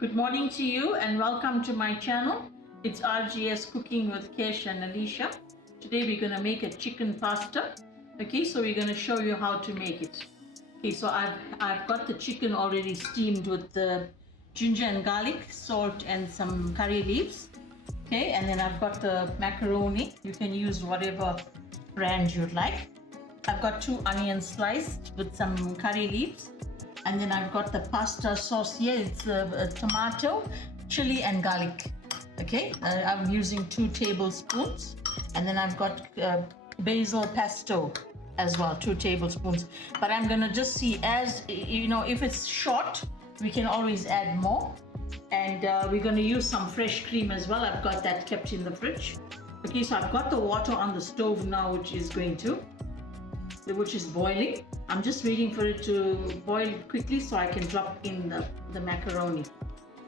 Good morning to you and welcome to my channel. It's RGS Cooking with Kesh and Alicia. Today we're going to make a chicken pasta. Okay, so we're going to show you how to make it. Okay, so I've got the chicken already steamed with the ginger and garlic, salt and some curry leaves. Okay, and then I've got the macaroni. You can use whatever brand you'd like. I've got 2 onions sliced with some curry leaves. And then I've got the pasta sauce here. It's tomato, chili and garlic. Okay, I'm using 2 tablespoons. And then I've got basil pesto as well, 2 tablespoons. But I'm gonna just see, as you know, if it's short, we can always add more. And we're gonna use some fresh cream as well. I've got that kept in the fridge. Okay, so I've got the water on the stove now, which is boiling. I'm just waiting for it to boil quickly so I can drop in the macaroni.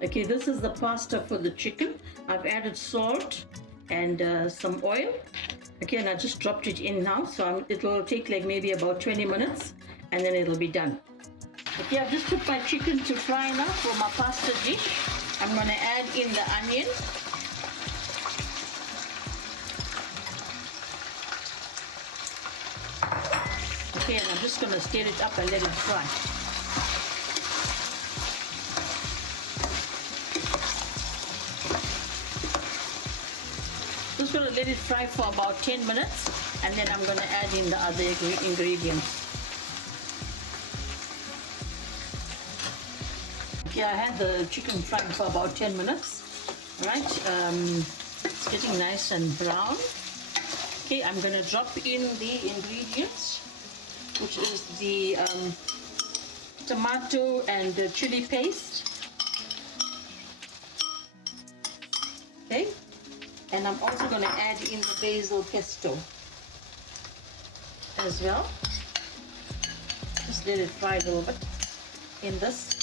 Okay, this is the pasta for the chicken. I've added salt and some oil. Okay, and I just dropped it in now, so it will take like maybe about 20 minutes and then it'll be done. Okay, I've just put my chicken to fry now for my pasta dish. I'm gonna add in the onion. Okay, and I'm just going to stir it up and let it fry. Just going to let it fry for about 10 minutes and then I'm going to add in the other ingredients. Okay, I had the chicken frying for about 10 minutes. Right, it's getting nice and brown. Okay, I'm going to drop in the ingredients, which is the tomato and the chili paste. Okay, and I'm also going to add in the basil pesto as well. Just let it fry a little bit in this.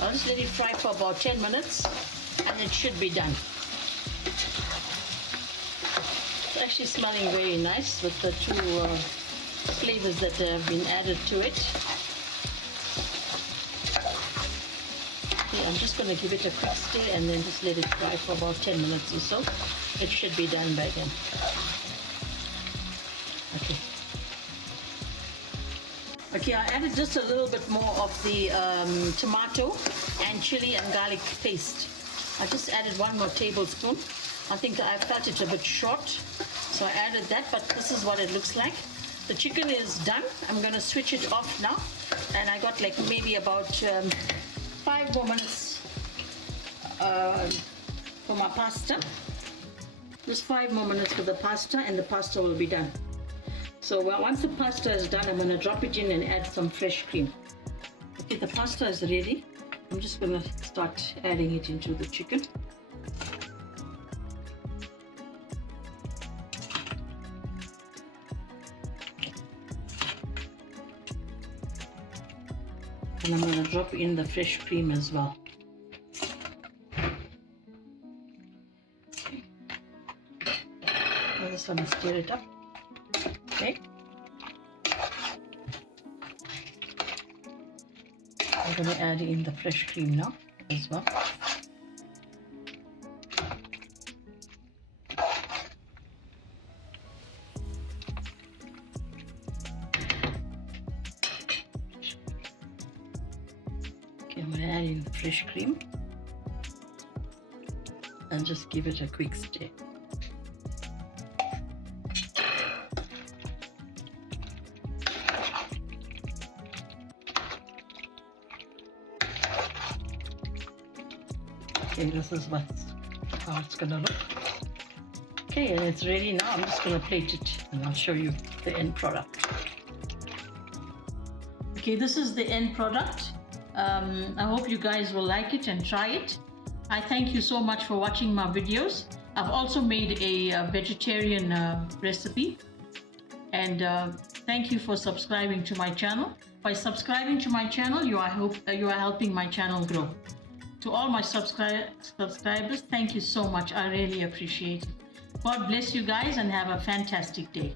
I'll just let it fry for about 10 minutes and it should be done. It's actually smelling very nice with the 2 flavors that have been added to it. Okay, I'm just going to give it a quick stir and then just let it fry for about 10 minutes or so. It should be done by then. Okay. Okay, I added just a little bit more of the tomato and chili and garlic paste. I just added 1 more tablespoon. I think I felt it a bit short, so I added that, but this is what it looks like. The chicken is done. I'm going to switch it off now, and I got like maybe about 5 more minutes for my pasta. Just 5 more minutes for the pasta, and the pasta will be done. So once the pasta is done, I'm going to drop it in and add some fresh cream. Okay, the pasta is ready. I'm just going to start adding it into the chicken. And I'm going to drop in the fresh cream as well. I just want to stir it up. Okay. I'm going to add in the fresh cream now as well. Okay, I'm going to add in the fresh cream and just give it a quick stir. Okay, this is how it's gonna look. Okay, and it's ready now. I'm just gonna plate it and I'll show you the end product. Okay, this is the end product. I hope you guys will like it and try it. I thank you so much for watching my videos. I've also made a vegetarian recipe, and thank you for subscribing to my channel. By subscribing to my channel, you are helping my channel grow. To all my subscribers, thank you so much. I really appreciate it. God bless you guys and have a fantastic day.